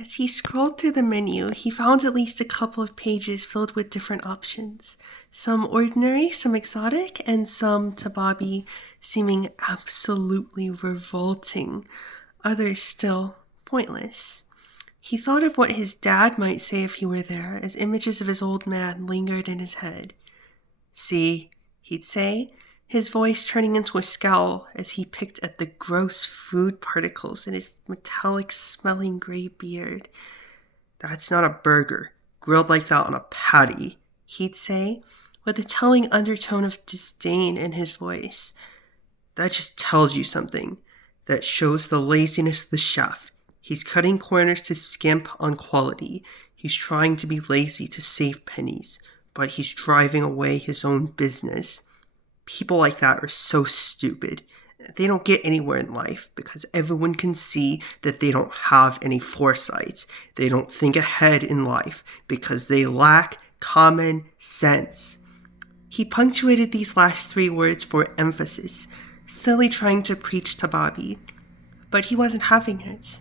As he scrolled through the menu, he found at least a couple of pages filled with different options. Some ordinary, some exotic, and some, to Bobby, seeming absolutely revolting. Others still pointless. He thought of what his dad might say if he were there, as images of his old man lingered in his head. "See," he'd say, his voice turning into a scowl as he picked at the gross food particles in his metallic-smelling gray beard. "That's not a burger, grilled like that on a patty," he'd say, with a telling undertone of disdain in his voice. "That just tells you something. That shows the laziness of the chef. He's cutting corners to skimp on quality. He's trying to be lazy to save pennies, but he's driving away his own business. People like that are so stupid. They don't get anywhere in life because everyone can see that they don't have any foresight. They don't think ahead in life because they lack common sense." He punctuated these last three words for emphasis, slowly trying to preach to Bobby, but he wasn't having it.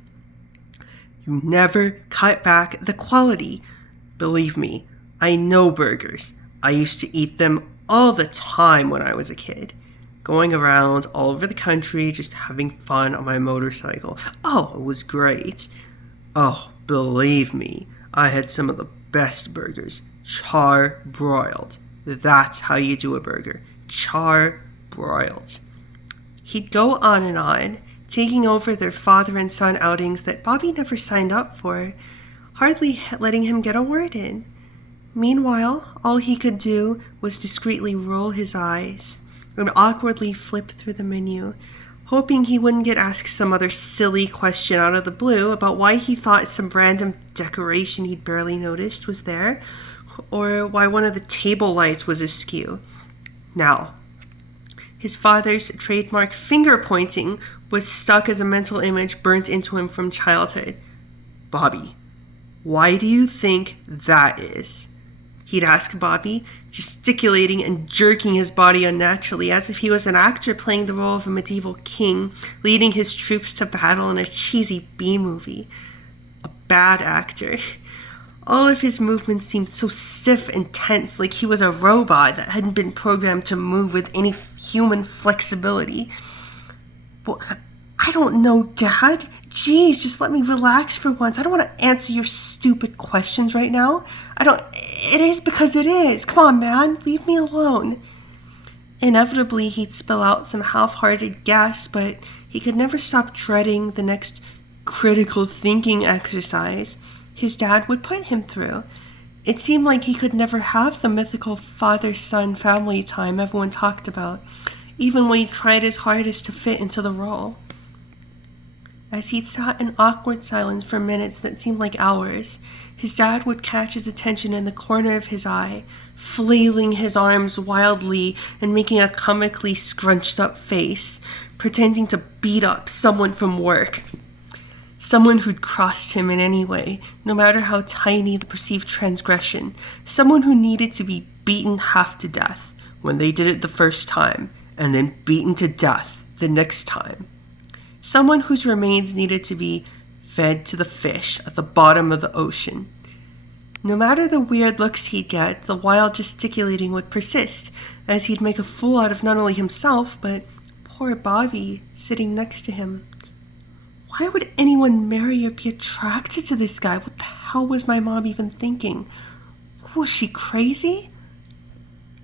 "You never cut back the quality. Believe me, I know burgers. I used to eat them all the time when I was a kid. Going around all over the country, just having fun on my motorcycle. Oh, it was great. Oh, believe me, I had some of the best burgers. Char-broiled. That's how you do a burger. Char-broiled." He'd go on, taking over their father and son outings that Bobby never signed up for, hardly letting him get a word in. Meanwhile, all he could do was discreetly roll his eyes and awkwardly flip through the menu, hoping he wouldn't get asked some other silly question out of the blue about why he thought some random decoration he'd barely noticed was there, or why one of the table lights was askew. Now, his father's trademark finger-pointing was stuck as a mental image burnt into him from childhood. "Bobby, why do you think that is?" he'd ask Bobby, gesticulating and jerking his body unnaturally as if he was an actor playing the role of a medieval king, leading his troops to battle in a cheesy B-movie. A bad actor. All of his movements seemed so stiff and tense, like he was a robot that hadn't been programmed to move with any human flexibility. "Well, I don't know, Dad. Jeez, just let me relax for once. I don't want to answer your stupid questions right now. It is because it is. Come on, man. Leave me alone." Inevitably, he'd spill out some half-hearted gas, but he could never stop dreading the next critical thinking exercise his dad would put him through. It seemed like he could never have the mythical father-son family time everyone talked about, even when he tried his hardest to fit into the role. As he'd sat in awkward silence for minutes that seemed like hours, his dad would catch his attention in the corner of his eye, flailing his arms wildly and making a comically scrunched-up face, pretending to beat up someone from work. Someone who'd crossed him in any way, no matter how tiny the perceived transgression. Someone who needed to be beaten half to death when they did it the first time, and then beaten to death the next time. Someone whose remains needed to be fed to the fish at the bottom of the ocean. No matter the weird looks he'd get, the wild gesticulating would persist, as he'd make a fool out of not only himself, but poor Bobby sitting next to him. Why would anyone marry or be attracted to this guy? What the hell was my mom even thinking? Was she crazy?